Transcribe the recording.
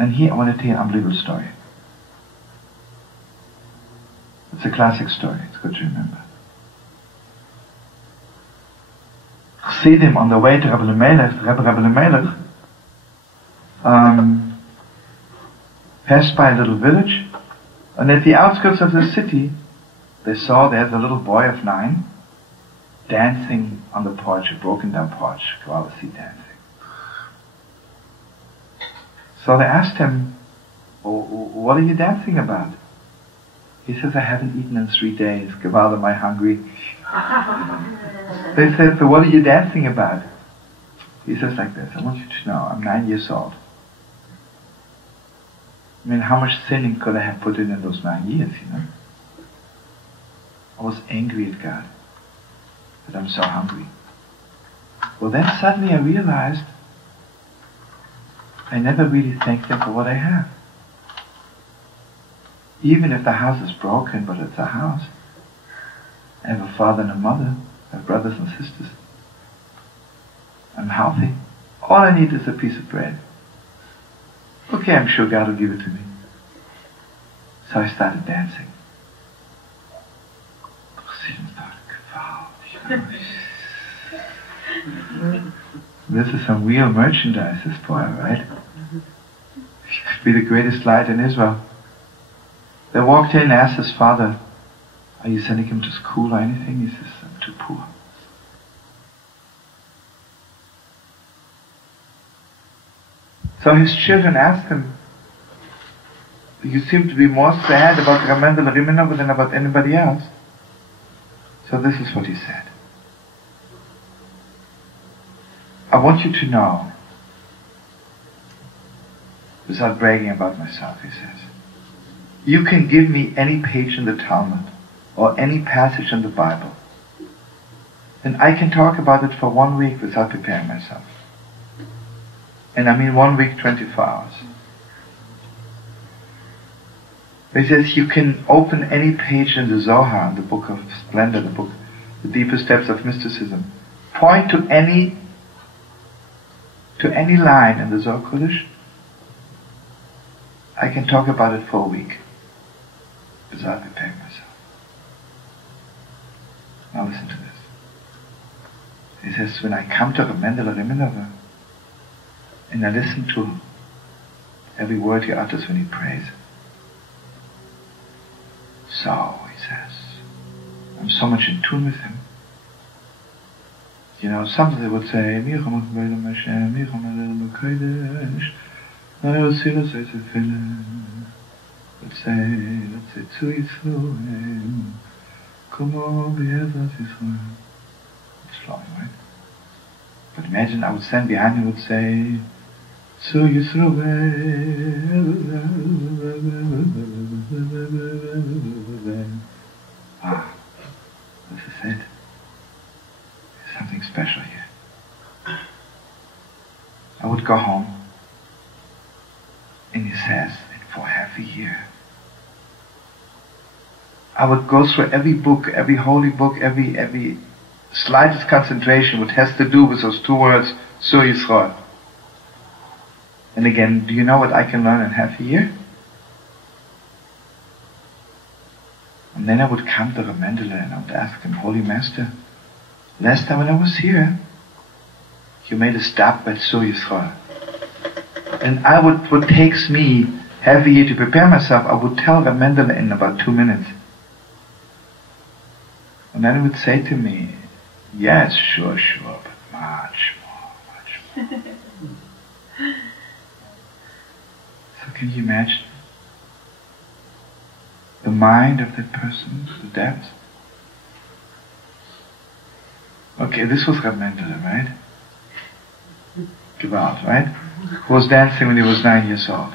And here I want to tell you an unbelievable story. It's a classic story, it's good to remember. Chassidim on the way to Rebbe Lemelech, passed by a little village, and at the outskirts of the city, they saw there's a little boy of 9 dancing on the porch, a broken down porch. Go out and see dancing. So they asked him, what are you dancing about? He says, I haven't eaten in 3 days. Gewalt, am I hungry? They said, so what are you dancing about? He says like this, I want you to know, I'm 9 years old. I mean, how much sinning could I have put in those 9 years, you know? I was angry at God that I'm so hungry. Well, then suddenly I realized I never really thanked Him for what I have. Even if the house is broken, but it's a house. I have a father and a mother. I have brothers and sisters. I'm healthy. All I need is a piece of bread. Okay, I'm sure God will give it to me. So I started dancing. This is some real merchandise, this boy, right? He could be the greatest light in Israel. They walked in and asked his father, are you sending him to school or anything? He says, I'm too poor. So his children asked him, you seem to be more sad about Ramendel Rimenov than about anybody else. So this is what he said. I want you to know, without bragging about myself, he says, you can give me any page in the Talmud or any passage in the Bible, and I can talk about it for 1 week without preparing myself. And I mean 1 week, 24 hours. He says you can open any page in the Zohar, the book of Splendor, the book, the deepest depths of mysticism. Point to any line in the Zohar Kodesh. I can talk about it for a week without preparing myself. Now listen to this. He says, when I come to Ramendel Rimenov and I listen to every word he utters when he prays, so, he says, I'm so much in tune with him. You know, sometimes they would say, let's say, to Yisroel, Kumo Be'ezras Yisroel. It's flowing, right? But imagine I would stand behind him and would say, to Yisroel. Ah, this is it. There's something special here. I would go home, and he says, for half a year, I would go through every book, every holy book, every slightest concentration which has to do with those 2 words, Sur Yisroel. And again, do you know what I can learn in half a year? And then I would come to Ramendel and I would ask him, Holy Master, last time when I was here, you made a stop at Sur Yisroel. And what takes me half a year to prepare myself, I would tell Ramendel in about 2 minutes. And then he would say to me, yes, sure, but much more. So can you imagine the mind of that person, the depth? Okay, this was Ramendel, right? Gewalt, right? Who was dancing when he was 9 years old.